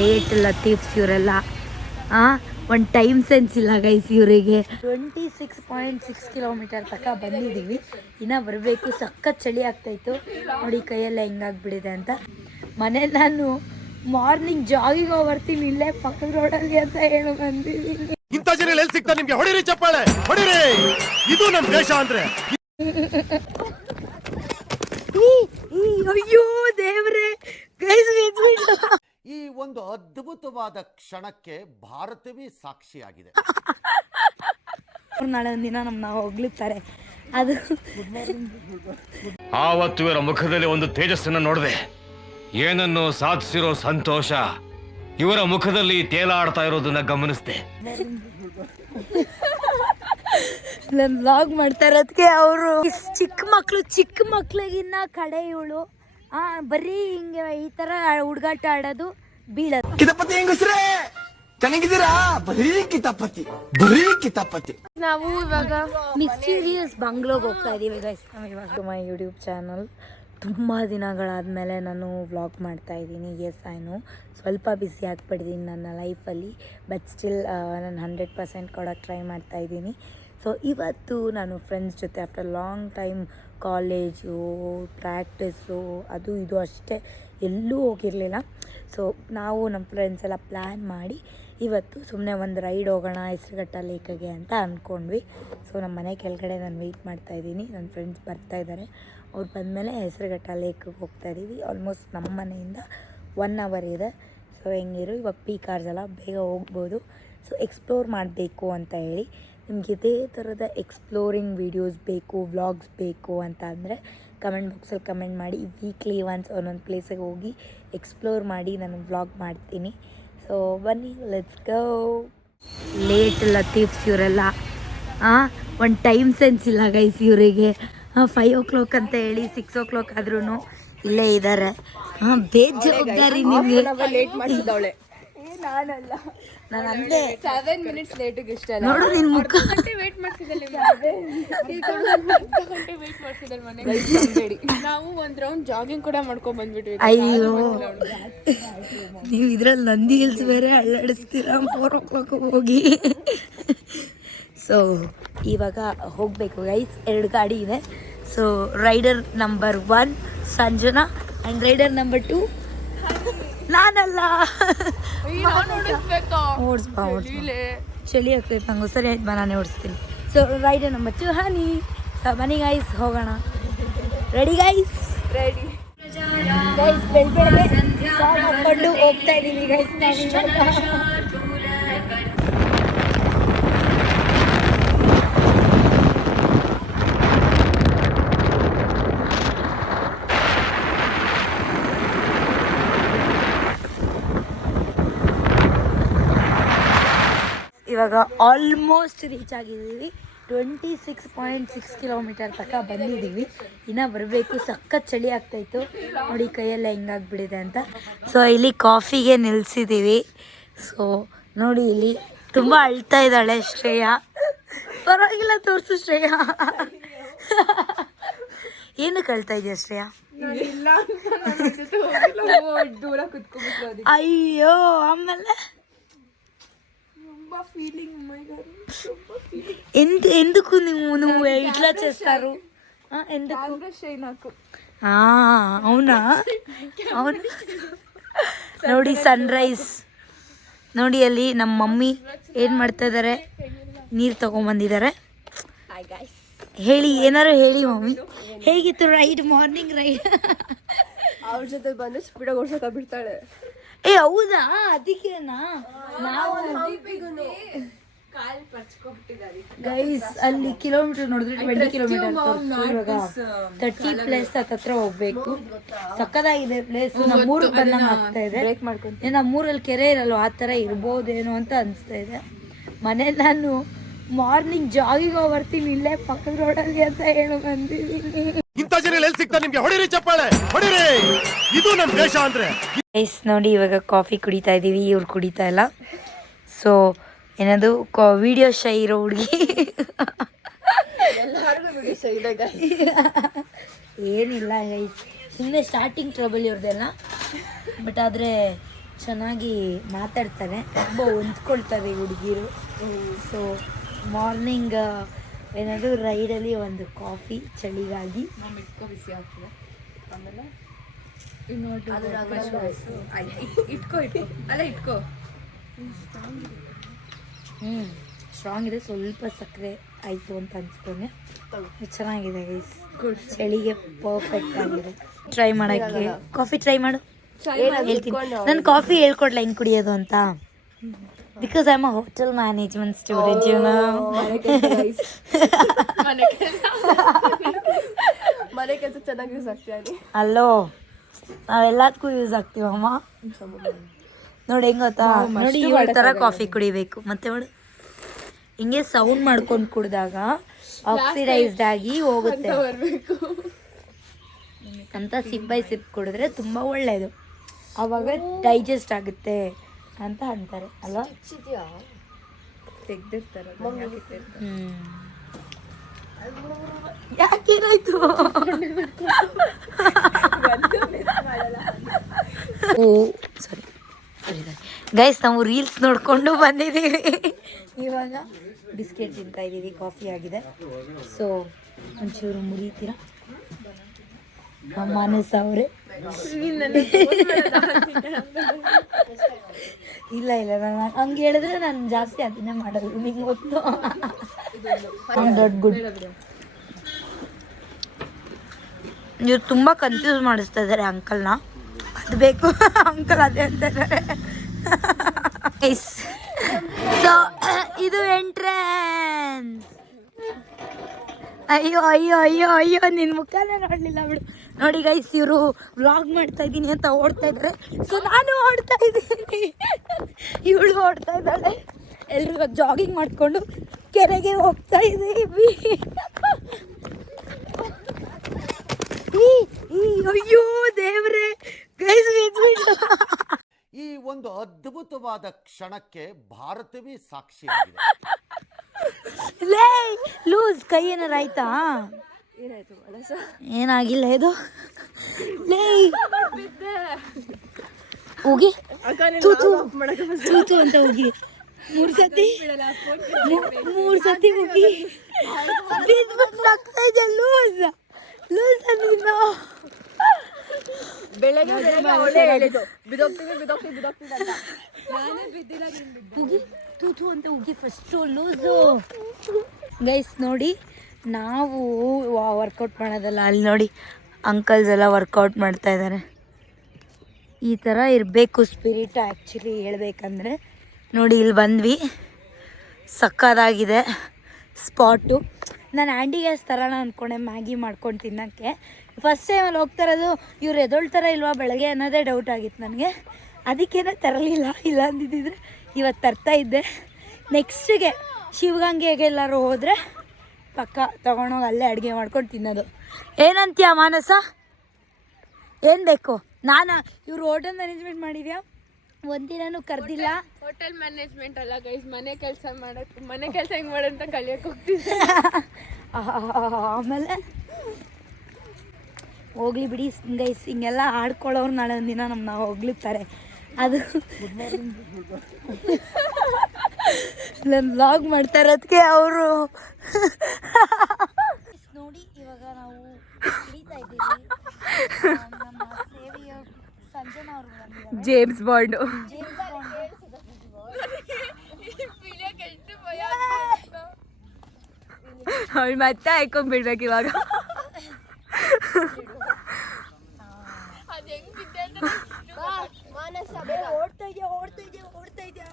Late ಲತೀಫ್ಸ್ ಇವರೆಲ್ಲ ಒಂದು time sense ಇಲ್ಲ ಗೈಸ್ ಇವರಿಗೆ. 26.6 ಕಿಲೋಮೀಟರ್ ತನಕ ಬಂದಿದ್ದೀವಿ, ಇನ್ನೂ ಬರಬೇಕು. ಸಖತ್ ಚಳಿ ಆಗ್ತಾಯಿತ್ತು ನೋಡಿ, ಕೈಯೆಲ್ಲ ಹೆಂಗಾಗ್ಬಿಟ್ಟಿದೆ ಅಂತ. ಮನೆ ನಾನು ಮಾರ್ನಿಂಗ್ ಜಾಗಿಂಗ್ ಬರ್ತೀನಿ ಇಲ್ಲೇ ಪಕ್ಕದ ರೋಡಲ್ಲಿ ಅಂತ ಹೇಳಿ ಬಂದಿದ್ದೀನಿ. ಇಂಥ ಜನ ಎಲ್ಲಿ ಸಿಗ್ತಾರೆ ನಿಮ್ಗೆ? ಹೊಡಿರಿ ಚಪ್ಪಾಳೆ, ಹೊಡಿರಿ, ಇದು ನಮ್ಮ ದೇಶ ಅಂದ್ರೆ. ಅಯ್ಯೋ ದೇವ್ರೆ ಗೈಸ್, ಈ ಒಂದು ಅದ್ಭುತವಾದ ಕ್ಷಣಕ್ಕೆ ಭಾರತವೇ ಸಾಕ್ಷಿಯಾಗಿದೆ. ನಾಳೆ ಒಂದಿನ ನಮ್ಮನ್ನ ಹೊಗಳುತ್ತಾರೆ. ಅದು ಆವತ್ತು ಇವರ ಮುಖದಲ್ಲಿ ಒಂದು ತೇಜಸ್ಸನ್ನು ನೋಡಿದೆ. ಏನನ್ನು ಸಾಧಿಸಿರೋ ಸಂತೋಷ ಇವರ ಮುಖದಲ್ಲಿ ತೇಲಾಡ್ತಾ ಇರೋದನ್ನ ಗಮನಿಸಿದೆ. ನಾನು ವ್ಲಾಗ್ ಮಾಡ್ತಾ ಇರೋದಕ್ಕೆ ಅವರು ಚಿಕ್ಕ ಮಕ್ಳಿಗಿನ್ನ ಕಡೆ ಇವಳು ಬರೀ ಹಿಂಗೆ ಈ ತರ ಹುಡುಗಾಟ ಆಡೋದು, ಬೀಳೋದು. ಕಿತಾಪತಿ ಹೆಂಗಸ್ರೇ ಚೆನ್ನಾಗಿದ್ದೀರಾ? ಬರೀ ಕಿತಾಪತಿ. ನಾವು ಇವಾಗ ಮಿಸ್ಟೀರಿಯಸ್ ಬಂಗ್ಲೋಗೆ ಹೋಗ್ತಾ ಇದೀವಿ ಗೈಸ್. ಇವಾಗ ಮೈ ಯೂಟ್ಯೂಬ್ ಚಾನಲ್ ತುಂಬ ದಿನಗಳಾದಮೇಲೆ ನಾನು ವ್ಲಾಗ್ ಮಾಡ್ತಾ ಇದ್ದೀನಿ. ಎಸ್ ಐನು ಸ್ವಲ್ಪ ಬ್ಯುಸಿ ಆಗಿಬಿಟ್ಟಿದ್ದೀನಿ ನನ್ನ ಲೈಫಲ್ಲಿ, ಬಟ್ ಸ್ಟಿಲ್ ನಾನು 100% ಕೊಡೋಕ್ಕೆ ಟ್ರೈ ಮಾಡ್ತಾ ಇದ್ದೀನಿ. ಸೊ ಇವತ್ತು ನಾನು ಫ್ರೆಂಡ್ಸ್ ಜೊತೆ after long time college practice ಅದು ಇದು ಅಷ್ಟೇ ಎಲ್ಲೂ ಹೋಗಿರಲಿಲ್ಲ. ಸೊ ನಾವು ನಮ್ಮ ಫ್ರೆಂಡ್ಸ್ ಎಲ್ಲ ಪ್ಲ್ಯಾನ್ ಮಾಡಿ ಇವತ್ತು ಸುಮ್ಮನೆ ಒಂದು ರೈಡ್ ಹೋಗೋಣ ಹೆಸರುಘಟ್ಟ ಲೇಕ್ಗೆ ಅಂತ ಅಂದ್ಕೊಂಡ್ವಿ. ಸೊ ನಮ್ಮ ಮನೆ ಕೆಳಗಡೆ ನಾನು ವೆಯ್ಟ್ ಮಾಡ್ತಾಯಿದ್ದೀನಿ, ನನ್ನ ಫ್ರೆಂಡ್ಸ್ ಬರ್ತಾಯಿದ್ದಾರೆ. ಅವ್ರು ಬಂದಮೇಲೆ ಹೆಸರುಘಟ್ಟ ಲೇಕ್ಗೆ ಹೋಗ್ತಾಯಿದ್ದೀವಿ. ಆಲ್ಮೋಸ್ಟ್ ನಮ್ಮ ಮನೆಯಿಂದ 1 hour ಇದೆ. ಸೊ ಹೆಂಗಿರು ಇವಾಗ ಪೀಕ್ ಅವರ್ಸ್ ಎಲ್ಲ ಬೇಗ ಹೋಗ್ಬೋದು. ಸೊ ಎಕ್ಸ್ಪ್ಲೋರ್ ಮಾಡಬೇಕು ಅಂತ ಹೇಳಿ, ನಿಮ್ಗೆ ಇದೇ ಥರದ ಎಕ್ಸ್ಪ್ಲೋರಿಂಗ್ ವೀಡಿಯೋಸ್ ಬೇಕು, ವ್ಲಾಗ್ಸ್ ಬೇಕು ಅಂತ ಅಂದರೆ ಕಮೆಂಟ್ ಬಾಕ್ಸಲ್ಲಿ ಕಮೆಂಟ್ ಮಾಡಿ. ವೀಕ್ಲಿ ಒನ್ಸ್ ಒಂದೊಂದು ಪ್ಲೇಸಿಗೆ ಹೋಗಿ ಎಕ್ಸ್ಪ್ಲೋರ್ ಮಾಡಿ ನಾನು ವ್ಲಾಗ್ ಮಾಡ್ತೀನಿ. ಸೊ ಬನ್ನಿ, ಲೆಟ್ಸ್ ಗೋ. ಲೇಟ್ ಲತೀಫ್ಸ್ ಇವರೆಲ್ಲ ಒಂದು ಟೈಮ್ ಸೆನ್ಸ್ ಇಲ್ಲ ಗೈಸ್ ಇವರಿಗೆ. 5 o'clock ಅಂತ ಹೇಳಿ 6 o'clock ಆದ್ರೂ ಇಲ್ಲೇ ಇದ್ದಾರೆ. ಬೇಜವಾಬ್ದಾರಿ ನಿಮಗೆ. ನಾನು ಅಂದೆ 7 minutes ಲೇಟಿಗೆ ಇಷ್ಟ ನೋಡು ನಿನ್ನ ಮುಖ. ವೇಟ್ ಮಾಡ್ಸಿದಲ್ಲಿ ನಾವು ಒಂದ್ ರೌಂಡ್ ಜಾಗಿಂಗ್ ಕೂಡ ಮಾಡ್ಕೊಂಡ್ ಬಂದ್ಬಿಟ್ವಿ. ಅಯ್ಯೋ, ನೀವು ಇದ್ರಲ್ಲಿ ನಂದಿ ಹಿಲ್ಸ್ ಬೇರೆ ಅಲ್ಲಾಡಿಸ್ತೀರಾ 4 o'clock ಹೋಗಿ. ಸೊ ಇವಾಗ ಹೋಗಬೇಕು ಗೈಸ್. 2 ಗಾಡಿ ಇದೆ. So rider number 1 Sanjana and rider number 2 ನಾನಲ್ಲ. ಓಡಿಸ್ಬಾ ಚಳಿ ಆಗ್ತೈತೆ ನಂಗೆ, ಸರಿ ಆಯ್ತು ಬಾ ನಾನೇ ಓಡಿಸ್ತೀನಿ. ಸೊ ರೈಡರ್ ನಂಬರ್ 2 ಹನಿ. ಸೊ ಬನ್ನಿ ಗೈಸ್ ಹೋಗೋಣ. Ready guys? ರೆಡಿ ಗೈಸ್ ಬೆಳಗ್ಗೆ ಸಾಂಗ್ ಹಾಕ್ಕೊಂಡು ಹೋಗ್ತಾ ಇದ್ದೀವಿ ಗೈಸ್ ನಾವಿವಾಗ. ಇವಾಗ ಆಲ್ಮೋಸ್ಟ್ ರೀಚ್ ಆಗಿದ್ದೀವಿ. 26.6 ಕಿಲೋಮೀಟರ್ ತನಕ ಬಂದಿದ್ದೀವಿ, ಇನ್ನೂ ಬರಬೇಕು. ಸಖತ್ ಚಳಿ ಆಗ್ತಾಯಿತ್ತು ನೋಡಿ, ಕೈಯೆಲ್ಲ ಹೆಂಗಾಗ್ಬಿಟ್ಟಿದೆ ಅಂತ. ಸೊ ಇಲ್ಲಿ ಕಾಫಿಗೆ ನಿಲ್ಲಿಸಿದ್ದೀವಿ. ಸೊ ನೋಡಿ ಇಲ್ಲಿ ತುಂಬ ಅಳ್ತಾ ಇದ್ದಾಳೆ ಶ್ರೇಯಾ. ಪರವಾಗಿಲ್ಲ, ತೋರಿಸು ಶ್ರೇಯಾ. ಏನಕ್ಕೆ ಅಳ್ತಾ ಇದೆಯಾ ಶ್ರೇಯಾ? ದೂರ ಕುತ್ಕೊಂಡ್ಬಿಟ್ಟು ಅಯ್ಯೋ, ಆಮೇಲೆ ఎందుకు నువ్వు ఇట్లా చేస్తారు? ఎందుకు? అవునా? అవును ನೋಡಿ ಸನ್ ರೈಸ್ ನೋಡಿ, ಅಲ್ಲಿ ನಮ್ಮ ಮಮ್ಮಿ ಏನು ಮಾಡ್ತಾ ಇದ್ದಾರೆ, ನೀರು ತಗೊಂಬಂದಿದ್ದಾರೆ. ಹೇಳಿ, ಏನಾರು ಹೇಳಿ ಮಮ್ಮಿ, ಹೇಗಿತ್ತು ರೈಡ್? ಮಾರ್ನಿಂಗ್ ರೈಡ್ ಅವ್ರ ಜೊತೆ ಬಂದು ಸ್ಪೀಡಾಗಿ ಓಡ್ಸೋಕೆ ಬಿಡ್ತಾಳೆ. ಏ ಹೌದಾ? ಅದಕ್ಕೇನಾ ನಾವು ಗೈಸ್ ಅಲ್ಲಿ ಕಿಲೋಮೀಟರ್ ನೋಡಿದ್ರೆ 20 ಕಿಲೋಮೀಟರ್. ಇವಾಗ 30+ ಹತ್ರ ಹೋಗ್ಬೇಕು. ಸಕ್ಕದಾಗಿದೆ ಪ್ಲೇಸ್. ನಮ್ಮೂರಿಗೆ ಬಂದಂಗೆ ಆಗ್ತಾ ಇದೆ. ನಮ್ಮೂರಲ್ಲಿ ಕೆರೆ ಇರಲ್ವ, ಆ ಥರ ಇರ್ಬೋದೇನೋ ಅಂತ ಅನಿಸ್ತಾ ಇದೆ. ಮನೆ ನಾನು ಮಾರ್ನಿಂಗ್ ಜಾಗಿಂಗ್ ಬರ್ತೀನಿ ಇಲ್ಲೇ ಪಕ್ಕದ ರೋಡಲ್ಲಿ ಅಂತ ಹೇಳಿ ಬಂದಿದ್ದೀನಿ. ಇಂಥ ಜನ ಎಲ್ಲಿ ಸಿಗ್ತಾರೆ ನಿಮ್ಗೆ? ಹೊಡಿರಿ ಚಪ್ಪಾಳೆ, ಹೊಡಿರಿ, ಇದು ನಮ್ಮ ದೇಶ ಅಂದ್ರೆ. ಗೈಸ್ ನೋಡಿ ಇವಾಗ ಕಾಫಿ ಕುಡಿತಾ ಇದ್ದೀವಿ, ಇವ್ರು ಕುಡಿತಾ ಇಲ್ಲ. ಸೊ ಏನದು ವಿಡಿಯೋ ಶೈ ಇರೋ ಹುಡುಗಿ. ಏನಿಲ್ಲ ಗೈಸ್, ಸುಮ್ಮನೆ ಸ್ಟಾರ್ಟಿಂಗ್ ಟ್ರಬಲ್ ಇವ್ರದ್ದೆಲ್ಲ. ಬಟ್ ಆದರೆ ಚೆನ್ನಾಗಿ ಮಾತಾಡ್ತಾರೆ, ತುಂಬ ಹೊಂದ್ಕೊಳ್ತಾರೆ ಹುಡುಗಿರು. ಸೊ ಮಾರ್ನಿಂಗ್ ಏನಾದರೂ ರೈಡಲ್ಲಿ ಒಂದು ಕಾಫಿ ಚಳಿಗಾಗಿ. ಬಿಸಿ ಆಗ್ತದೆ ಆಮೇಲೆ ಇಟ್ಕೋ ಅಲ್ಲ ಇಟ್ಕೋ. ಸ್ಟ್ರಾಂಗ್ ಇದೆ, ಸ್ವಲ್ಪ ಸಕ್ಕರೆ ಆಯಿತು ಅಂತ ಅನ್ಸ್ಕೊಂಡೆ. ಚೆನ್ನಾಗಿದೆ ಗೈಸ್, ಚಳಿಗೆ ಪರ್ಫೆಕ್ಟ್ ಆಗಿದೆ. ಟ್ರೈ ಮಾಡೋಕ್ಕೆ ಕಾಫಿ ಟ್ರೈ ಮಾಡು ಹೇಳ್ತೀನಿ. ನಾನು ಕಾಫಿ ಹೇಳ್ಕೊಡ್ಲ ಹೆಂಗೆ ಕುಡಿಯೋದು ಅಂತ. Because I am a hotel management student, you know. ಮನೆ ಕೆಲಸ ಚೆನ್ನಾಗಿ ಯೂಸ್ ಆಗ್ತೀವಿ. ಅಲ್ಲೋ, ನಾವೆಲ್ಲದಕ್ಕೂ ಯೂಸ್ ಆಗ್ತೀವಮ್ಮ. ನೋಡಿ ಹೆಂಗ್ ಗೊತ್ತಾ, ನೋಡಿ ಈ ಥರ ಕಾಫಿ ಕುಡಿಬೇಕು. ಮತ್ತೆ ಮಾಡು ಹಿಂಗೆ ಸೌಂಡ್ ಮಾಡ್ಕೊಂಡು ಕುಡಿದಾಗ ಆಕ್ಸಿಡೈಸ್ಡ್ ಆಗಿ ಹೋಗುತ್ತೆ ಅಂತ ಸಿಪ್ ಬೈ ಸಿಪ್ ಕುಡಿದ್ರೆ ತುಂಬ ಒಳ್ಳೆಯದು, ಆವಾಗ ಡೈಜೆಸ್ಟ್ ಆಗುತ್ತೆ ಅಂತ ಅಂತಾರೆ ಅಲ್ವಾ. ತೆಗ್ದಿರ್ತಾರೆ. ಯಾಕೇನಾಯ್ತು? ಓ ಸರಿ ಸರಿ ಗೈಸ್, ನಾವು ರೀಲ್ಸ್ ನೋಡಿಕೊಂಡು ಬಂದಿದ್ದೀವಿ. ಇವಾಗ ಬಿಸ್ಕೆಟ್ ತಿಂತಾ ಇದ್ದೀವಿ, ಕಾಫಿ ಆಗಿದೆ. ಸೊ ಒಂಚೂರು ಮುರಿತೀರಾ ಮಾನಸ ಅವರೇ? ಇಲ್ಲ ಇಲ್ಲ, ನಾನು ಹಂಗೆ ಹೇಳಿದ್ರೆ ನಾನು ಜಾಸ್ತಿ ಅದನ್ನೇ ಮಾಡೋದು, ನಿಂಗೆ ಗೊತ್ತು. ದೊಡ್ಡ ಗುಡ್. ಇವ್ರು ತುಂಬ ಕನ್ಫ್ಯೂಸ್ ಮಾಡಿಸ್ತಾ ಇದ್ದಾರೆ ಅಂಕಲ್ನ. ಅದು ಬೇಕು ಅಂಕಲ್ ಅದೇ ಅಂತಾರೆ. ಸೊ ಇದು ಎಂಟ್ರೆನ್ಸ್. ಅಯ್ಯೋ ಅಯ್ಯೋ ಅಯ್ಯೋ ಅಯ್ಯೋ, ನಿನ್ನ ಮುಖನೇ ನೋಡಲಿಲ್ಲ ಬಿಡು. ನೋಡಿ ಗೈಸ್, ಇವರು ವ್ಲಾಗ್ ಮಾಡ್ತಾ ಇದ್ದೀನಿ ಅಂತ ಓಡ್ತಾ ಇದ್ದಾರೆ. ಸೊ ನಾನು ಓಡ್ತಾ ಇದ್ದೀನಿ, ಇವಳು ಓಡ್ತಾ ಇದ್ದಾಳೆ. ಎಲ್ಲರೂ ಜಾಗಿಂಗ್ ಮಾಡಿಕೊಂಡು ಕೆರೆಗೆ ಹೋಗ್ತಾ ಇದ್ದೀವಿ. ಅಯ್ಯೋ ದೇವ್ರೆ ಗೈಸ್, ಈ ಒಂದು ಅದ್ಭುತವಾದ ಕ್ಷಣಕ್ಕೆ ಭಾರತವೇ ಸಾಕ್ಷಿಯಾಗಿದೆ. ಲೇ ಲೂಸ್, ಕೈ ಏನಾರ ಆಯ್ತಾ? ಏನಾಯ್ತು ಮನಸ? ಏನಾಗಿಲ್ಲ ಇದು. ಲೇ ಹೋಗಿ ತೂತು ತೂತು ಅಂತ ಹೋಗಿ 3 ಸತಿ ಹೋಗಿ ಬಿದ್ಬಿಟ್ಟು ನಗ್ತಾ ಇದೆ. ಲೂಸ್ ಲೂಸ್ ನೀನು. ಬೆಳಗ್ಗೆ ಅವಳೇ ಹೇಳಿದ್ದು ಬಿದೋಗ್ತೀವಿ ಅಂತ. ಹೋಗಿ ತೂತು ಅಂತ ಹೋಗಿ ಫಸ್ಟು ಲೂಸು. ಗೈಸ್ ನೋಡಿ, ನಾವು ವರ್ಕೌಟ್ ಮಾಡೋದಲ್ಲ, ಅಲ್ಲಿ ನೋಡಿ ಅಂಕಲ್ಸ್ ಎಲ್ಲ ವರ್ಕೌಟ್ ಮಾಡ್ತಾ ಇದ್ದಾರೆ. ಈ ಥರ ಇರಬೇಕು ಸ್ಪಿರಿಟ್ ಆ್ಯಕ್ಚುಲಿ ಹೇಳ್ಬೇಕಂದ್ರೆ. ನೋಡಿ ಇಲ್ಲಿ ಬಂದ್ವಿ, ಸಕ್ಕತ್ತಾಗಿದೆ ಸ್ಪಾಟು. ನಾನು ಆ್ಯಂಡಿ ಗ್ಯಾಸ್ ತರೋಣ ಅಂದ್ಕೊಂಡೆ ಮ್ಯಾಗಿ ಮಾಡ್ಕೊಂಡು ತಿನ್ನೋಕ್ಕೆ. ಫಸ್ಟ್ ಟೈಮಲ್ಲಿ ಹೋಗ್ತಾ ಇರೋದು, ಇವ್ರು ಎದೊಳ್ತಾರ ಇಲ್ವಾ ಬೆಳಗ್ಗೆ ಅನ್ನೋದೇ ಡೌಟ್ ಆಗಿತ್ತು ನನಗೆ. ಅದಕ್ಕೇನೆ ತರಲಿಲ್ಲ, ಇಲ್ಲ ಅಂದಿದ್ದಿದ್ರೆ ಇವತ್ತು ತರ್ತಾ ಇದ್ದೆ. ನೆಕ್ಸ್ಟಿಗೆ ಶಿವಗಂಗೆಗೆ ಎಲ್ಲರೂ ಹೋದರೆ ಪಕ್ಕ ತೊಗೊಂಡೋಗಿ ಅಲ್ಲೇ ಅಡುಗೆ ಮಾಡ್ಕೊಂಡು ತಿನ್ನೋದು. ಏನಂತೀಯ ಮಾನಸ? ಏನು ಬೇಕು? ಇವ್ರು ಹೋಟೆಲ್ ಮ್ಯಾನೇಜ್ಮೆಂಟ್ ಮಾಡಿದ್ಯಾ? ಒಂದಿನೂ ಕರೆದಿಲ್ಲ. ಹೋಟೆಲ್ ಮ್ಯಾನೇಜ್ಮೆಂಟ್ ಅಲ್ಲ ಗೈಸ್, ಮನೆ ಕೆಲಸ ಹೆಂಗೆ ಮಾಡೋಂತ ಕಲಿಯಕ್ಕೆ ಹೋಗ್ತಿದ್ದೆ. ಆಮೇಲೆ ಹೋಗ್ಲಿ ಬಿಡಿ ಗೈಸ್, ಹಿಂಗೆಲ್ಲ ಆಡ್ಕೊಳ್ಳೋರು ನಾಳೆ ಒಂದಿನ ನಮ್ಮನ್ನ ಹೋಗ್ಲಿರ್ತಾರೆ. ಅದು ನಾನು ವ್ಲಾಗ್ ಮಾಡ್ತಾ ಇರೋದಕ್ಕೆ ಅವರು ನೋಡಿ. ಇವಾಗ ನಾವು ಹಿಡಿತಾ ಇದ್ದೀವಿ. ನಮ್ಮ ಸೇವಿಯ ಸಂಜನಾ ಅವರು ಬಂದಿದ್ದಾರೆ. ಜೇಮ್ಸ್ ಬಾಂಡ್ ಅವಳು ಮತ್ತೆ ಹಾಕೊಂಡ್ಬಿಡ್ಬೇಕು ಇವಾಗ. ಓಡ್ತಾ ಇದೆಯಾ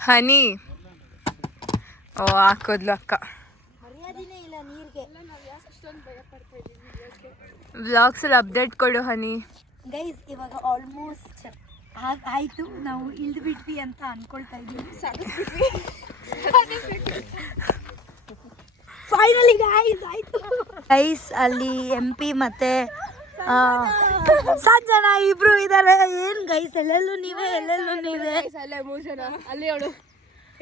ಹನಿ. ಓ ಹಾಕೋದ್ಲು ಅಕ್ಕ. ಮರ್ಯಾದಿನೇ ಇಲ್ಲ ನೀರಿಗೆ. ವ್ಲಾಗ್ಸಲ್ಲಿ ಅಪ್ಡೇಟ್ ಕೊಡು ಹನಿ. ಗೈಸ್ ಇವಾಗ ಆಲ್ಮೋಸ್ಟ್ ಆಯಿತು, ನಾವು ಇಳಿದು ಬಿಟ್ವಿ ಅಂತ ಅಂದ್ಕೊಳ್ತಾ ಇದ್ದೀವಿ. ಫೈನಲಿ ಗೈಸ್ ಆಯಿತು. ಗೈಸ್ ಅಲ್ಲಿ MP ಮತ್ತು ಸಂಜನಾ ಇಬ್ರು ಇದ್ದಾರೆ. ಏನು ಗೈಸ್ ಎಲ್ಲೆಲ್ಲೂ ನೀವೇ ಅಲ್ಲೇ 3 ಜನ. ಅಲ್ಲಿ ಅವಳು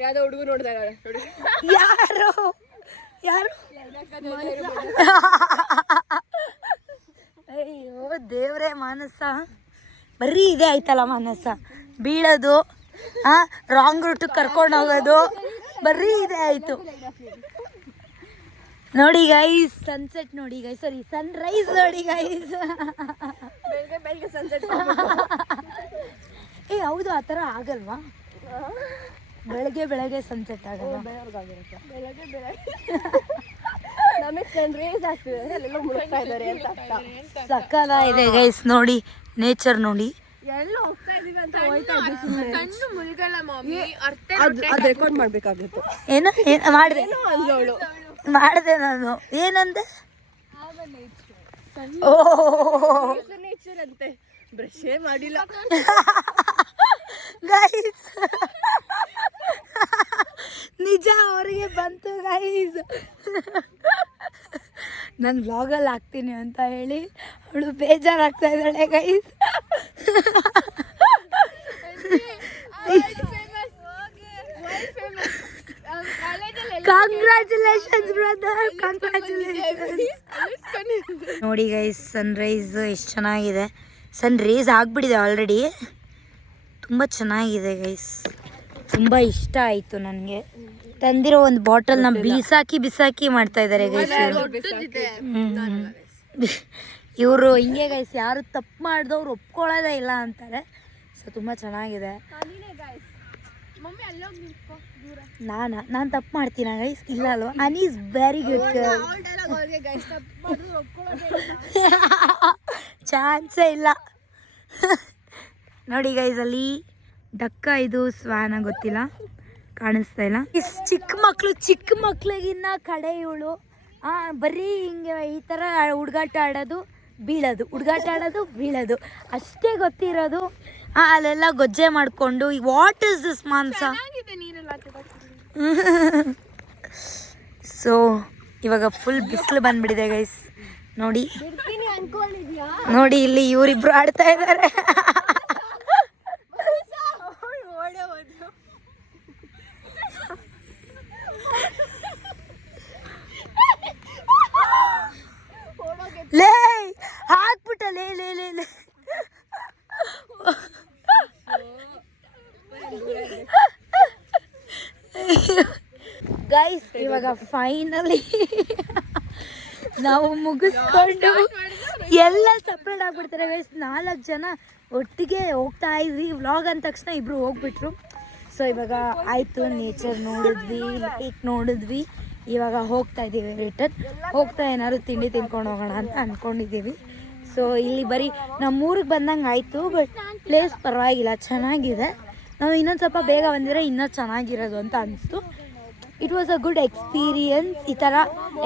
ಯಾವುದೋ ಹುಡುಗ ನೋಡಿದಾಗ ನೋಡಿ. ಯಾರು ಯಾರು ಅಯ್ಯೋ ದೇವ್ರೇ, ಮಾನಸ ಬರೀ ಇದೇ ಆಯ್ತಲ್ಲ ಮಾನಸ. ಬೀಳೋದು, ರಾಂಗ್ ರೂಟ್ ಕರ್ಕೊಂಡು ಹೋಗೋದು, ಬರೀ ಇದೇ ಆಯ್ತು. ನೋಡಿ ಗೈಸ್ ಸನ್ಸೆಟ್ ನೋಡಿ ಗೈಸ್, ಸಾರಿ ಸನ್ರೈಸ್ ನೋಡಿ ಗೈಸ್. ಬೆಳಗ್ಗೆ ಸನ್ಸೆಟ್ ಏ ಹೌದು, ಆ ಥರ ಆಗಲ್ವಾ? ಬೆಳಗ್ಗೆ ಸನ್ಸೆಟ್ ಆಗಲ್ಲ. ಬೆಳಗ್ಗೆ ನಮಗೆ ಸನ್ರೈಸ್ ಆಗ್ತಿದೆ ಅಂದ್ರೆ ಅಲ್ಲೆಲ್ಲ ಮುಳುಗ್ತಾ ಇದ್ದಾರೆ ಅಂತ ಅರ್ಥ. ಸಕ್ಕತ್ತಾಗಿದೆ ಗೈಸ್ ನೋಡಿ, ನೇಚರ್ ನೋಡಿ. ಎಲ್ಲ ಹೋಗ್ತಾ ಇದೀವಿ ಅಂತ ಹೋಯ್ತಾ ಇದ್ದೀವಿ ಸುಮ್ಮನೆ. ಕಣ್ಣು ಮುಳುಗಲ್ಲ ಮಾಮಿ, ಅದು ರೆಕಾರ್ಡ್ ಮಾಡ್ಬೇಕಾಗಿತ್ತು. ಏನು ಮಾಡಿದೆ ಅಂದೋಳು ಮಾಡಿದೆ ನಾನು. ಏನಂದೆ? ಓ ನೇಚರ್ ಅಂತೆ, ಬ್ರಷೇ ಮಾಡಿಲ್ಲ ಗೈಸ್. ನಿಜ ಅವರಿಗೆ ಬಂತು ಗೈಸ್. ನಾನು ವ್ಲಾಗಲ್ಲಿ ಹಾಕ್ತೀನಿ ಅಂತ ಹೇಳಿ ಅವಳು ಬೇಜಾರಾಗ್ತಾ ಇದ್ದಾಳೆ ಗೈಸ್. Congratulations brother, congratulations. ನೋಡಿ ಗೈಸ್ ಸನ್ರೈಸ್ ಎಷ್ಟು ಚೆನ್ನಾಗಿದೆ. ಸನ್ರೈಸ್ ಆಗಿಬಿಟ್ಟಿದೆ ಆಲ್ರೆಡಿ. ತುಂಬ ಚೆನ್ನಾಗಿದೆ ಗೈಸ್, ತುಂಬ ಇಷ್ಟ ಆಯಿತು ನನಗೆ. ತಂದಿರೋ ಒಂದು ಬಾಟಲ್ನ ಬಿಸಾಕಿ ಮಾಡ್ತಾ ಇದ್ದಾರೆ ಗೈಸ್ ಇವರು. ಹಿಂಗೆ ಗೈಸ್, ಯಾರು ತಪ್ಪು ಮಾಡಿದವ್ರು ಒಪ್ಕೊಳ್ಳೋದೇ ಇಲ್ಲ ಅಂತಾರೆ. ಸೊ ತುಂಬ ಚೆನ್ನಾಗಿದೆ. ನಾನು ತಪ್ಪು ಮಾಡ್ತೀನ ಗೈಸ್? ಇಲ್ಲ ಅಲ್ವಾ? ಅನ್ ಈಸ್ ವೆರಿ ಗುಡ್. ಚಾನ್ಸೇ ಇಲ್ಲ. ನೋಡಿ ಗೈಸ್, ಅಲ್ಲಿ ಡಕ್ಕ, ಇದು ಸ್ವಾನ ಗೊತ್ತಿಲ್ಲ, ಕಾಣಿಸ್ತಾ ಇಲ್ಲ. ಚಿಕ್ಕ ಮಕ್ಳಿಗಿನ್ನ ಕಡೆ ಇವಳು. ಬರೀ ಹಿಂಗೆ ಈ ಥರ ಹುಡುಗಾಟ ಆಡೋದು ಬೀಳೋದು ಅಷ್ಟೇ ಗೊತ್ತಿರೋದು. ಅಲ್ಲೆಲ್ಲ ಗೊಜ್ಜೆ ಮಾಡಿಕೊಂಡು, ವಾಟ್ ಇಸ್ ದಿಸ್ ಮಾಂಸ? ಸೊ ಇವಾಗ ಫುಲ್ ಬಿಸಿಲು ಬಂದ್ಬಿಟ್ಟಿದೆ ಗೈಸ್. ನೋಡಿ ಇಲ್ಲಿ ಇವರಿಬ್ರು ಆಡ್ತಾ ಇದ್ದಾರೆ. ಲೇ ಹಾಕ್ಬಿಟ್ಟ ಲೇ ಗೈಸ್, ಇವಾಗ ಫೈನಲಿ ನಾವು ಮುಗಿಸ್ಕೊಂಡು ಎಲ್ಲ ಸಪ್ರೇಟ್ ಆಗ್ಬಿಡ್ತಾರೆ ಗೈಸ್. 4 ಜನ ಒಟ್ಟಿಗೆ ಹೋಗ್ತಾ ಇದ್ವಿ. ವ್ಲಾಗ್ ಅಂದ ತಕ್ಷಣ ಇಬ್ರು ಹೋಗ್ಬಿಟ್ರು. ಸೊ ಇವಾಗ ಆಯಿತು, ನೇಚರ್ ನೋಡಿದ್ವಿ, ಲೈಟ್ ನೋಡಿದ್ವಿ. ಇವಾಗ ಹೋಗ್ತಾ ಇದ್ದೀವಿ ರಿಟರ್ನ್. ಹೋಗ್ತಾ ಏನಾದ್ರು ತಿಂಡಿ ತಿನ್ಕೊಂಡು ಹೋಗೋಣ ಅಂತ ಅಂದ್ಕೊಂಡಿದ್ದೀವಿ. ಸೊ ಇಲ್ಲಿ ಬರೀ ನಮ್ಮ ಊರಿಗೆ ಬಂದಂಗೆ ಆಯಿತು, ಬಟ್ ಪ್ಲೇಸ್ ಪರವಾಗಿಲ್ಲ, ಚೆನ್ನಾಗಿದೆ. ನಾವು ಇನ್ನೊಂದು ಸ್ವಲ್ಪ ಬೇಗ ಬಂದಿದ್ರೆ ಇನ್ನೂ ಚೆನ್ನಾಗಿರೋದು ಅಂತ ಅನಿಸ್ತು. It was a good experience. ಈ ಥರ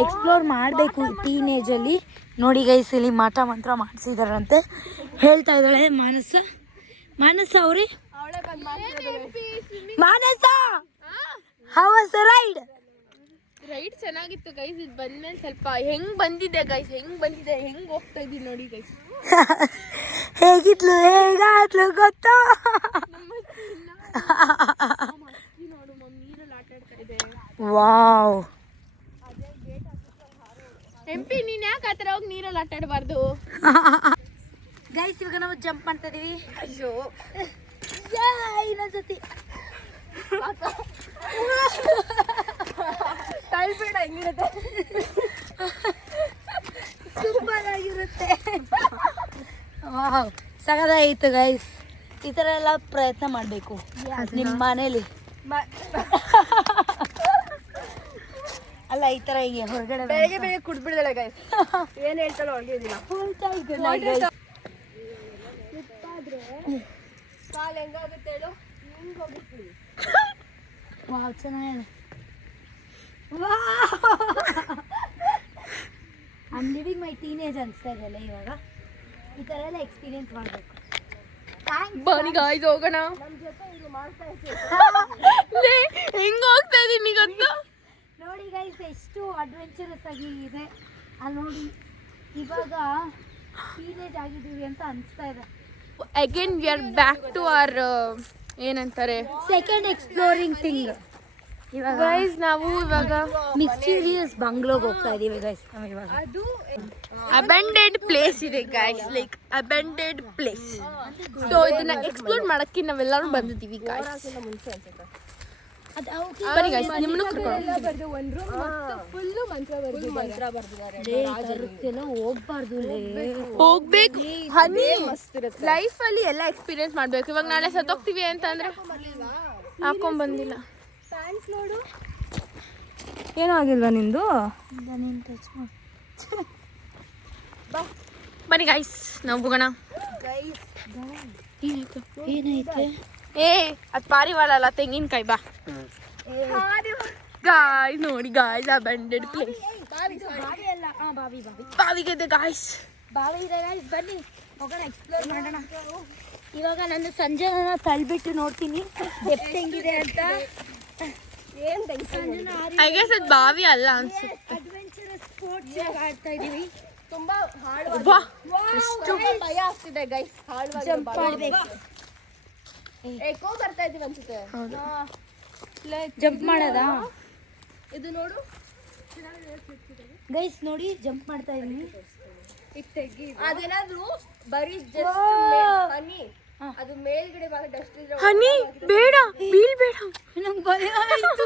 ಎಕ್ಸ್ಪ್ಲೋರ್ ಮಾಡಬೇಕು ಟೀನೇಜಲ್ಲಿ. ನೋಡಿ ಗೈಸ್, ಇಲ್ಲಿ ಮಾಟ ಮಂತ್ರ ಮಾಡಿಸಿದಾರಂತೆ, ಹೇಳ್ತಾ ಇದ್ದಾಳೆ ಮಾನಸ ಅವರೇ. Manasa, how was the ride? Ride ಚೆನ್ನಾಗಿತ್ತು ಗೈಸ್. ಇದು ಬಂದ್ಮೇಲೆ ಸ್ವಲ್ಪ ಹೆಂಗ್ ಬಂದಿದೆ, ಹೆಂಗ್ ಹೋಗ್ತಾ ಇದೀವಿ ನೋಡಿ ಗೈಸ್. ಹೇಗಾದ್ಲು ಗೊತ್ತಾ? ನೋಡು ಮಮ್ಮಿ, ನೀರಲ್ಲಿ ಆಟ ಆಡ್ತಾ ಇದೆ. ವಾವ್. ಎಂಪಿ, ನೀನ್ ಯಾಕೆ ಆತರ ಹೋಗಿ ನೀರಲ್ಲಿ ಆಟ ಆಡಬಾರ್ದು? ಗೈಸ್, ಇವಾಗ ನಾವು ಜಂಪ್ ಮಾಡ್ತಾ ಇದೀವಿ. ಅಯ್ಯೋ, ಇನ್ನೊಂದ್ಸತಿ ತಳ್ಬೇಡ, ಹೆಂಗಿರುತ್ತೆ ಸೂಪರ್ ಆಗಿರುತ್ತೆ. ವಾವ್, ಸಗದಾಗಿತ್ತು ಗೈಸ್. ಈ ಥರ ಎಲ್ಲ ಪ್ರಯತ್ನ ಮಾಡಬೇಕು ನಿಮ್ಮ ಮನೇಲಿ. ಅಲ್ಲ, ಈ ಥರ ಹೀಗೆ ಹೊರಗಡೆ ಬೇಗ ಕುಡ್ಬಿಡ್ದಳೆ ಗೈಸ್. ಏನ್ ಹೇಳ್ತಾಳೋ ಅವ್ಳಿಗೆ ಇದಿಲ್ಲ. ಕಾಲ್ ಹೆಂಗಾಗುತ್ತೆ ಹೇಳು? ಹಿಂಗ್ ಹೋಗಿರ್ತೀವಿ. ವಾವ್, ಚೆನ್ನಾಗಿದೆ. ಐಮ್ ಲಿವಿಂಗ್ ಮೈ ಟೀನೇಜ್ ಅನಿಸ್ತಾ ಇದೆಯಲ್ಲ ಇವಾಗ. ಈ ಥರ ಎಲ್ಲ ಎಕ್ಸ್ಪೀರಿಯನ್ಸ್ ಮಾಡಬೇಕು. ಬನ್ನಿ ಗಾಯ್ಸ್, ಹೋಗೋಣ. ಹೆಂಗ್ ಹೋಗ್ತಾ ಇದೀನಿ ಗೊತ್ತಾ? ನೋಡಿ ಗೈಸ್, ಎಷ್ಟು ಅಡ್ವೆಂಚರಸ್ ಆಗಿ ಇದೆ ಅಲ್ಲಿ ನೋಡಿ. ಇವಾಗ ಟೀನೇಜ್ ಆಗಿದ್ದೀವಿ ಅಂತ ಅನಿಸ್ತಾ ಇದೆ. Again we are back to our ಏನಂತಾರೆ, ಸೆಕೆಂಡ್ ಎಕ್ಸ್ಪ್ಲೋರಿಂಗ್ ಥಿಂಗ್. ಗೈಸ್ ನಾವು ಇವಾಗ ಮಿಸ್ಟೀರಿಯಸ್ ಬಂಗ್ಲೋಗೆ ಹೋಗ್ತಾ ಇದೀವಿ ಗೈಸ್ ನಾವು ಇವಾಗ. ಅಬೆಂಡೆಡ್ ಪ್ಲೇಸ್ ಇದೆ guys, like abandoned place. So ಇದನ್ನ ಎಕ್ಸ್ಪ್ಲೋರ್ ಮಾಡಕ್ಕೆ ನಾವೆಲ್ಲರೂ ಬಂದಿದ್ದೀವಿ ಗೈಸ್. ಬನ್ನಿ ಗೈಸ್, ನಿಮ್ಮನ್ನು ಕರ್ಕೊಂಡು ಹೋಗ್ಬಾರ್ದು ಹೋಗ್ಬೇಕು. ಹನಿ ಲೈಫ್ ಅಲ್ಲಿ ಎಲ್ಲ ಎಕ್ಸ್ಪೀರಿಯನ್ಸ್ ಮಾಡ್ಬೇಕು. ಇವಾಗ ನಾಳೆ ಸತ್ತೋಗ್ತೀವಿ ಅಂತಂದ್ರೆ ಹಾಕೊಂಡ್ ಬಂದಿಲ್ಲ. ಏನೂ ಆಗಿಲ್ವಾ ನಿಂದು? ಬನ್ನಿ ಗೈಸ್ ನಾವು ಹೋಗೋಣ. ಏನೈತೆ? ಏ ಅದು ಪಾರಿವಾಳ ಅಲ್ಲ, ತೆಂಗಿನಕಾಯಿ. ಬಾ ಗಾಯ್ಸ್, ನೋಡಿ ಗಾಯ್ಸ್ ಅಬೆಂಡೆಡ್ ಪ್ಲೇಸ್. ಬಾವಿಗಿದೆ ಗಾಯ್ಸ್. ಬಾವಿ ಇದೆ ಗೈಸ್, ಬನ್ನಿ ಹೋಗೋಣ, ಎಕ್ಸ್ಪ್ಲೋರ್ ಮಾಡೋಣ. ಇವಾಗ ನಾನು ಸಂಜೆನ ತಳ್ಬಿಟ್ಟು ನೋಡ್ತೀನಿ ಡೆಪ್ತ್ ಹೆಂಗಿದೆ ಅಂತ. ಐ ಗೆಸ್ ಅದು ಬಾವಿ ಅಲ್ಲ ಅನ್ಸುತ್ತೆ. ಅಡ್ವೆಂಚರಸ್ ಸ್ಪೋರ್ಟ್ಸ್ ಆಡ್ತಾ ಇದೀವಿ. ತುಂಬಾ ಭಯ ಆಗ್ತಿದೆ ಗೈಸ್. ಜಂಪ್ ಮಾಡಬೇಕು. ಎಕೋ ಬರ್ತಾ ಇದೀವಿ ಅನ್ಸುತ್ತೆ. ಜಂಪ್ ಮಾಡೋದಾ? ಇದು ನೋಡು ಗೈಸ್, ನೋಡಿ ಜಂಪ್ ಮಾಡ್ತಾ ಇದೀವಿ. ಅದೇನಾದ್ರೂ ಬರೀ ಹನಿ, ಅದು ಮೇಲ್ಗಡೆ ಡಸ್ಟ್ ಇದ್ರೆ ಹನಿ ಬೇಡ, ಬೀಳ್ಬೇಡ. ನಂಗೆ ಭಯ ಆಯ್ತು.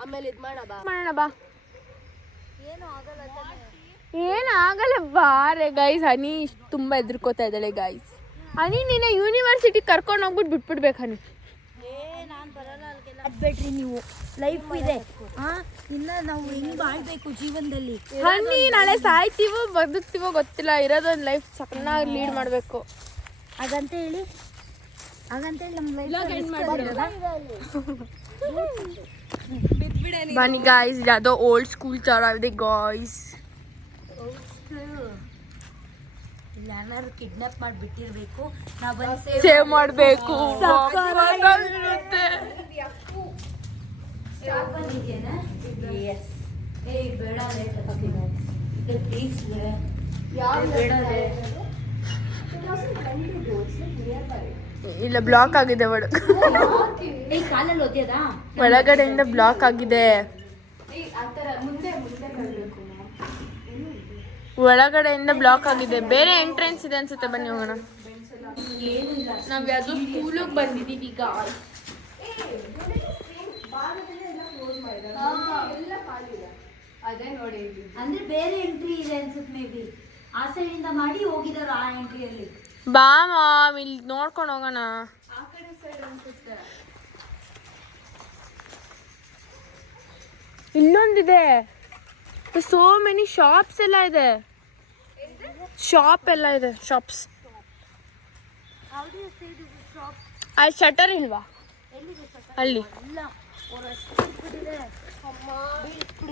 ಆಮೇಲೆ ಇದು ಮಾಡೋಣ ಬಾ. ಏನಾಗಲ್ಲ ಬಾರೆ ಗೈಸ್. ಹನಿ ತುಂಬಾ ಹೆದರ್ಕೋತಾ ಇದ್ದಾಳೆ ಗೈಸ್. ಹನಿ ನಿನ್ನ ಯೂನಿವರ್ಸಿಟಿ ಕರ್ಕೊಂಡು ಹೋಗ್ಬಿಟ್ಟು ಬಿಟ್ಬಿಡ್ಬೇಕು. ಹನಿ ಅದ್ಬೇಡ್ರಿ ನೀವು, ಲೈಫ್ ಇದೆ. ಇನ್ನ ನಾವು ಹೆಂಗ್ ಬಾಳ್ಬೇಕು ಜೀವನದಲ್ಲಿ. ಹನಿ ನಾಳೆ ಸಾಯ್ತೀವೋ ಬದುಕ್ತೀವೋ ಗೊತ್ತಿಲ್ಲ. ಇರೋದೊಂದು ಲೈಫ್ ಚೆನ್ನಾಗಿ ಲೀಡ್ ಮಾಡಬೇಕು. ಹಾಗಂತ ಹೇಳಿ ನಮ್ಮ ಲೈಫ್ ಬನ್ನಿ ಗಾಯ್ಸ್, ಯಾವುದೋ ಓಲ್ಡ್ ಸ್ಕೂಲ್ ಥರ ಇದೆ ಗಾಯ್ಸ್. ಯಾರು ಕಿಡ್ನಾಪ್ ಮಾಡಿಬಿಟ್ಟಿರ್ಬೇಕು, ನಾವು ಬಂದು ಸೇವ್ ಮಾಡಬೇಕು. ಇಲ್ಲ, ಬ್ಲಾಕ್ ಆಗಿದೆ ಕಾಲಲ್ಲಿ ಓದ್ಯದಾ? ಒಳಗಡೆಯಿಂದ ಬ್ಲಾಕ್ ಆಗಿದೆ. ಒಳಗಡೆಯಿಂದ ಬ್ಲಾಕ್ ಆಗಿದೆ. ಬೇರೆ ಎಂಟ್ರೆನ್ಸ್ ಇದೆ ಅನ್ಸುತ್ತೆ. ಬನ್ನಿ ಹೋಗೋಣ. ನಾವ್ ಯಾವ್ದೋ ಸ್ಕೂಲಿಗೆ ಬಂದಿದ್ದೀವಿ ಈಗ. ಅಂದ್ರೆ ಬೇರೆ ಎಂಟ್ರಿ ಇದೆ ಅನ್ಸುತ್ತೆ. ಮೇ ಬಿ ಆ ಸೈಡ್ ಇಂದ ಮಾಡಿ ಹೋಗಿದಾರ ಆ ಎಂಟ್ರಿಯಲ್ಲಿ. ಬಾ ಮಾಮ್, ಇಲ್ಲಿ ನೋಡ್ಕೊಂಡು ಹೋಗೋಣ. ಇಲ್ಲೊಂದಿದೆ. ಸೋ ಮೆನಿ ಶಾಪ್ಸ್ ಎಲ್ಲ ಇದೆ. ಶಾಪ್ಸ್. ಅಲ್ಲಿ ಶಟರ್ ಇಲ್ವಾ? ಅಲ್ಲಿ ಇಲ್ಲ,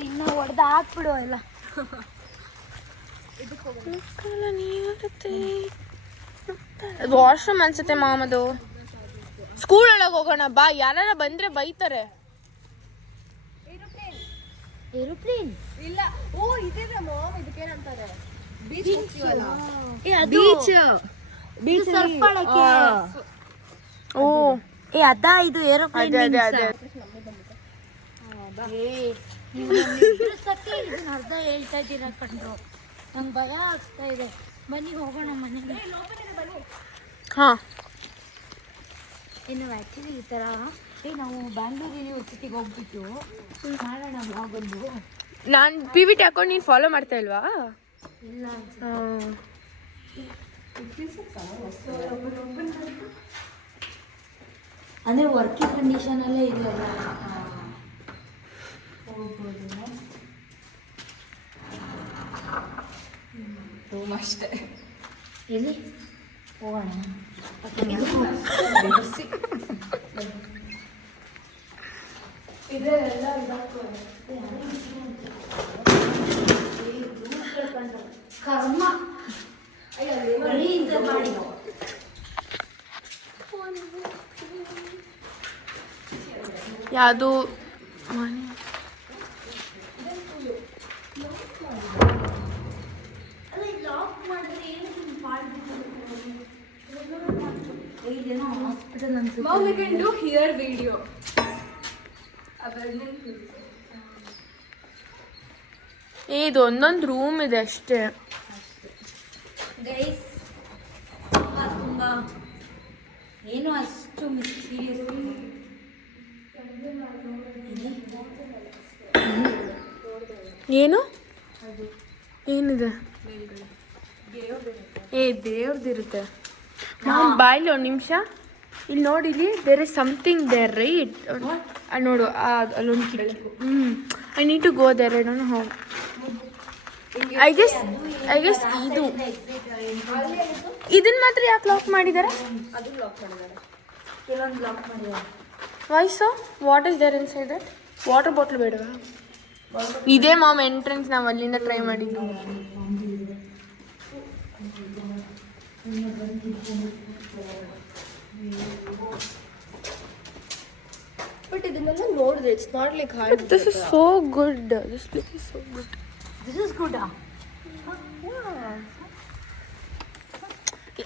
ಇನ್ನ ಹೊಡೆದ ಹಾಕ್ಬಿಡು ಎಲ್ಲ. ವಾಶ್ರೂಮ್ ಅನ್ಸುತ್ತೆ ಮಾಮ್. ಅದು ಸ್ಕೂಲ್ ಒಳಗೆ ಹೋಗೋಣ ಬಾ. ಯಾರ ಬಂದ್ರೆ ಬೈತಾರೆ. ಏರೋಪ್ಲೇನ್ ಇಲ್ಲ. ಓ ಇದೆ ಮಾಮ್. ಇದಕ್ಕೇನಂತಾರೆ? ಬೀಚ್ ಸರ್ಫ್ ಮಾಡಕ್ಕೆ. ಓ ಅದಾ ಇದು ಏರೋಪ್ಲೇನ್? ಅದೇ. ಇದನ್ನ ಅರ್ಧ ಹೇಳ್ತಾ ಇದ್ದೀರಾ ಕಂಡ್ರು. ನಂಗೆ ಭಯ ಆಗ್ತಾ ಇದೆ. ಬನ್ನಿ ಹೋಗೋಣ ಮನೆಗೆ. ಹಾ, ಇನ್ನು ಆ್ಯಕ್ಚುಲಿ ಈ ಥರ ನಾವು ಬ್ಯಾಂಗ್ಳೂರ್ ಯೂನಿವರ್ಸಿಟಿಗೆ ಹೋಗ್ಬಿಟ್ಟು ಮಾಡೋಣ ಬ್ಲಾಗೊಂದು. ನಾನು PVT ಅಕೌಂಟ್ ನೀನು ಫಾಲೋ ಮಾಡ್ತಾ ಇಲ್ವಾ? ಇಲ್ಲ ಅಂದರೆ ವರ್ಕಿಂಗ್ ಕಂಡೀಷನಲ್ಲೇ ಇದೆಯಲ್ಲ, ಹೋಗ್ಬೋದು. ರೂಮ್ ಅಷ್ಟೇ. ಎಲ್ಲಿ ಹೋಗೋಣ? ಕರ್ಮ ಬರೀ ಇಂಥ ಮಾಡಿ. ಯಾವುದು ಮನೆ? ಇದೇನೋ ಹಾಸ್ಪಿಟಲ್ ಅಂತ. Mom, we can do here video. ಇದು ಒಂದೊಂದು ರೂಮ್ ಇದೆ ಅಷ್ಟೇ. ಗೈಸ್ ತುಂಬ ಏನು ಅಷ್ಟು ಮಿಸ್ಟೀರಿಯಸ್ ಏನು ಏನಿದೆ? ದೇವ್ರದಿರುತ್ತೆ. ನಾವು ಬಾಯ್ಲಿ ಒಂದು ನಿಮಿಷ ಇಲ್ಲಿ ನೋಡಿ, ಇಲ್ಲಿ there is something there right. ನೋಡು ಅಲ್ಲೊಂದು ಕಿಟಕಿ. I need to go there. I don't know how. I guess ಇದು ಇದನ್ನ ಮಾತ್ರ ಯಾಕೆ ಲಾಕ್ ಮಾಡಿದ್ದಾರೆ? Why so? What is there inside that? Water bottle ಬೇಡವಾ? ಇದೇ ಮಾಮ್ ಎಂಟ್ರೆನ್ಸ್. ನಾವು ಅಲ್ಲಿಂದ ಟ್ರೈ ಮಾಡಿದ್ದು. ಬಟ್ ಇದನ್ನೆಲ್ಲ ನೋಡಿದ್ರೆ it's not like hard. This is so good. This place is so good. This is good.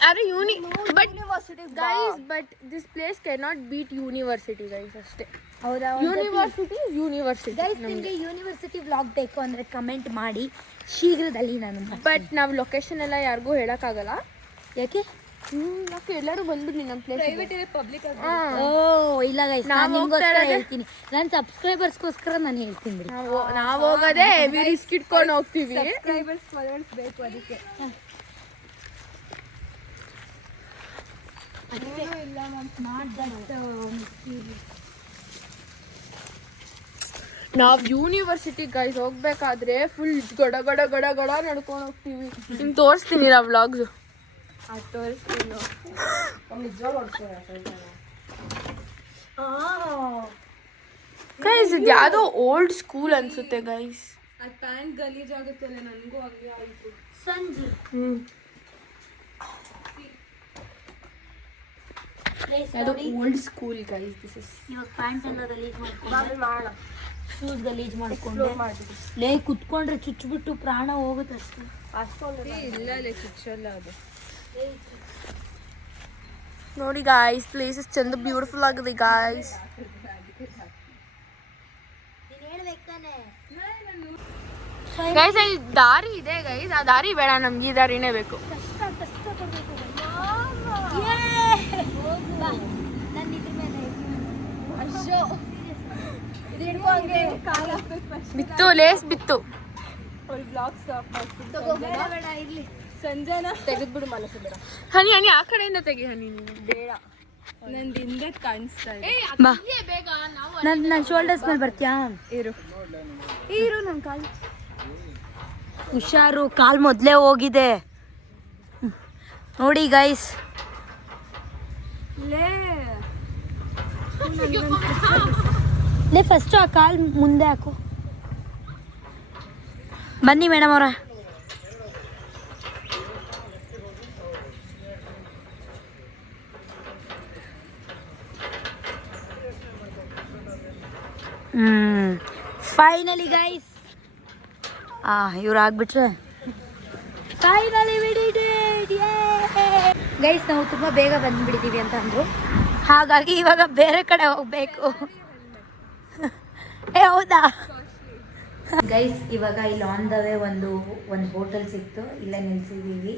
ಅರೆ but this place can not beat university guys ಅಷ್ಟೇ. ಹೌದಾ? ಯೂನಿವರ್ಸಿಟಿ ಗೈಸ್, ನಿಮಗೆ ಯೂನಿವರ್ಸಿಟಿ ವ್ಲಾಗ್ ಬೇಕು ಅಂದರೆ ಕಮೆಂಟ್ ಮಾಡಿ, ಶೀಘ್ರದಲ್ಲಿ ನಾನು. ಬಟ್ ನಾವು ಲೊಕೇಶನ್ ಎಲ್ಲ ಯಾರಿಗೂ ಹೇಳೋಕ್ಕಾಗಲ್ಲ. ಯಾಕೆ? ಯಾಕೆ ಎಲ್ಲರೂ ಬಂದ್ಬಿಡ್ಲಿ ನಮ್ಮ ಪ್ಲೇಸ್. ಓ ಇಲ್ಲ ಗೈಸ್, ನಾನು ನಿಮ್ಗೋಸ್ಕರ ಹೇಳ್ತೀನಿ. ನನ್ನ ಸಬ್ಸ್ಕ್ರೈಬರ್ಸ್ಗೋಸ್ಕರ ನಾನು ಹೇಳ್ತೀನಿ ಬಿಡಿ. ನಾವು ಹೋಗೋದೇ ರಿಸ್ಕ್ ಇಟ್ಕೊಂಡು ಹೋಗ್ತೀವಿ. ಫಾಲೋವರ್ಸ್ ಬೇಕು ಅದಕ್ಕೆ. ನಾವು ಯೂನಿವರ್ಸಿಟಿ ಗೈಸ್ ಹೋಗ್ಬೇಕಾದ್ರೆ ಫುಲ್ ಗಡ ಗಡ ಗಡ ಗಡ ನಡ್ಕೊಂಡು ಹೋಗ್ತೀವಿ. ನಿಮ್ಗೆ ತೋರಿಸ್ತೀನಿ ನಾವು ವ್ಲಾಗ್ಸು. ಗೈಸ್ ಇದು ಯಾವುದೋ ಓಲ್ಡ್ ಸ್ಕೂಲ್ ಅನ್ಸುತ್ತೆ ಗೈಸ್. ಪ್ಯಾಂಟ್ ಗಲೀಜ್ ಆಗುತ್ತಲ್ಲ, ನನಗೂ ಹಂಗೆ ಆಯಿತು. ಸಂಜು ಯಾವುದೋ old school guys. This is ಇವಾಗ ಪ್ಯಾಂಟ್ ಎಲ್ಲ ಗಲೀಜ್ ಮಾಡ್ಕೊಂಡು, ಶೂಸ್ ಗಲೀಜ್ ಮಾಡ್ಕೊಂಡು ಲೇ ಕುತ್ಕೊಂಡ್ರೆ ಚುಚ್ಚಿಬಿಟ್ಟು ಪ್ರಾಣ ಹೋಗುತ್ತೆ ಅಷ್ಟೇ. ಇಲ್ಲ ಚುಚ್ಚಲ್ಲ ಅದು. ನೋಡಿ ಗಾಯ್ಸ್, ಪ್ಲೇಸಸ್ ಚಂದ ಬ್ಯೂಟಿಫುಲ್ ಆಗಿದೆ ಗಾಯ್ಸ್. ಗೈಸ್ ಅಲ್ಲಿ ದಾರಿ ಇದೆ ಗೈಸ್, ಆ ದಾರಿ ಬೇಡ ನಮ್ಗೆ, ಈ ದಾರಿನೇ ಬೇಕು. ಬಿತ್ತು ಲೇಸ್ ಬಿತ್ತು. ಸಂಜೆನ ತೆಗೆದ್ಬಿಡು, ಮನಸ್ಸು ಬೇಡ. ಹನಿ ಹನಿ ಆ ಕಡೆಯಿಂದ ತೆಗಿ ಹನಿ. ನೀನು ಬೇಡ, ನಂದು ಹಿಂದೆ ಕಾಣಿಸ್ತಾ ಇದೆ. ಬಾ, ನನ್ನ ಶೋಲ್ಡರ್ಸ್ ಮೇಲೆ ಬರ್ತೀಯಾ? ಇರು ನನ್ನ ಕಾಲು. ಹುಷಾರು, ಕಾಲು ಮೊದಲೇ ಹೋಗಿದೆ ನೋಡಿ ಗೈಸ್. ಲೇ ಫಸ್ಟು ಆ ಕಾಲು ಮುಂದೆ ಹಾಕು. ಬನ್ನಿ ಮೇಡಮ್ ಅವರ. ಫೈನಲಿ ಗೈಸ್, ಇವ್ರು ಆಗ್ಬಿಟ್ರೆ ಫೈನಲಿ ಗೈಸ್, ನಾವು ತುಂಬ ಬೇಗ ಬಂದುಬಿಟ್ಟಿದ್ದೀವಿ ಅಂತ ಅಂದರು. ಹಾಗಾಗಿ ಇವಾಗ ಬೇರೆ ಕಡೆ ಹೋಗಬೇಕು. ಹೌದಾ ಗೈಸ್? ಇವಾಗ ಇಲ್ಲಿ ಆನ್ ದ ವೇ ಒಂದು ಹೋಟೆಲ್ ಸಿಕ್ತು, ಇಲ್ಲೇ ನಿಲ್ಸಿದ್ದೀವಿ.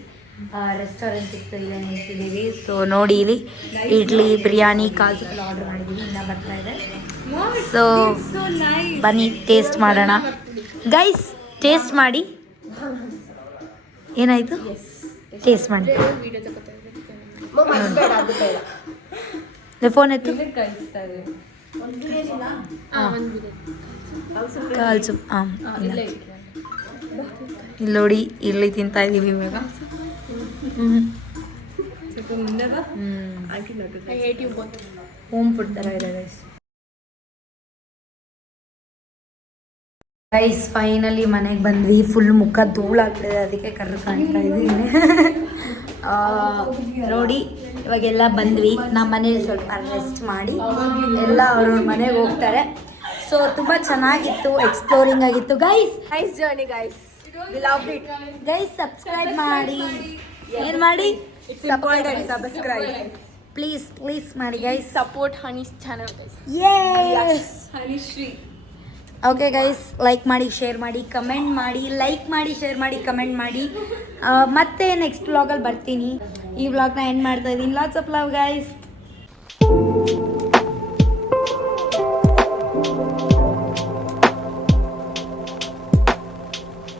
ರೆಸ್ಟೋರೆಂಟ್ ಸಿಕ್ತು, ಇಲ್ಲೇ ನಿಲ್ಸಿದ್ದೀವಿ. ಸೊ ನೋಡಿ, ಇಲ್ಲಿ ಇಡ್ಲಿ, ಬಿರಿಯಾನಿ, ಕಾಜು ಎಲ್ಲ ಆರ್ಡರ್ ಮಾಡಿದ್ದೀವಿ, ಇನ್ನೂ ಬರ್ತಾ ಇದೆ. ಸೊ ಬನ್ನಿ ಟೇಸ್ಟ್ ಮಾಡೋಣ ಗೈಸ್. ಟೇಸ್ಟ್ ಮಾಡಿ. ಏನಾಯಿತು? ಟೇಸ್ಟ್ ಮಾಡಿ. ಫೋನ್ ಎತ್ತು. ಕಾಲ್ಸು. ಇಲ್ಲಿ ನೋಡಿ, ಇಲ್ಲಿ ತಿಂತಾ ಇದ್ದೀವಿ ಇವಾಗ. ಹೋಮ್ ಫುಡ್ ಥರ ಇದೆ ಗೈಸ್. ಗೈಸ್ ಫೈನಲಿ ಮನೆಗೆ ಬಂದ್ವಿ. ಫುಲ್ ಮುಖ ಧೂಳಾಗ್ತಿದೆ, ಅದಕ್ಕೆ ಕರ್ರು ಕಾಣ್ತಾ ಇದ್ದೀನಿ. ನೋಡಿ ಇವಾಗೆಲ್ಲ ಬಂದ್ವಿ. ನಮ್ಮ ಮನೇಲಿ ಸ್ವಲ್ಪ ರೆಸ್ಟ್ ಮಾಡಿ ಎಲ್ಲ ಅವ್ರವ್ರ ಮನೆಗೆ ಹೋಗ್ತಾರೆ. ಸೊ ತುಂಬ ಚೆನ್ನಾಗಿತ್ತು, ಎಕ್ಸ್ಪ್ಲೋರಿಂಗ್ ಆಗಿತ್ತು guys. Nice journey guys, we loved it. Guys subscribe ಮಾಡಿ. ಏನು ಮಾಡಿ? ಸಬ್ಸ್ಕ್ರೈಬ್. ಪ್ಲೀಸ್ ಮಾಡಿ ಗೈಸ್. ಸಪೋರ್ಟ್ ಹನೀಸ್ channel guys. Hanishree. Okay guys, like ಮಾಡಿ, ಶೇರ್ ಮಾಡಿ, ಕಮೆಂಟ್ ಮಾಡಿ. ಲೈಕ್ ಮಾಡಿ, ಶೇರ್ ಮಾಡಿ, ಕಮೆಂಟ್ ಮಾಡಿ. ಮತ್ತೆ ನೆಕ್ಸ್ಟ್ ವ್ಲಾಗಲ್ಲಿ ಬರ್ತೀನಿ. ಈ ವ್ಲಾಗ್ನ ಎಂಡ್ ಮಾಡ್ತಾ ಇದ್ದೀನಿ. Lots of love guys.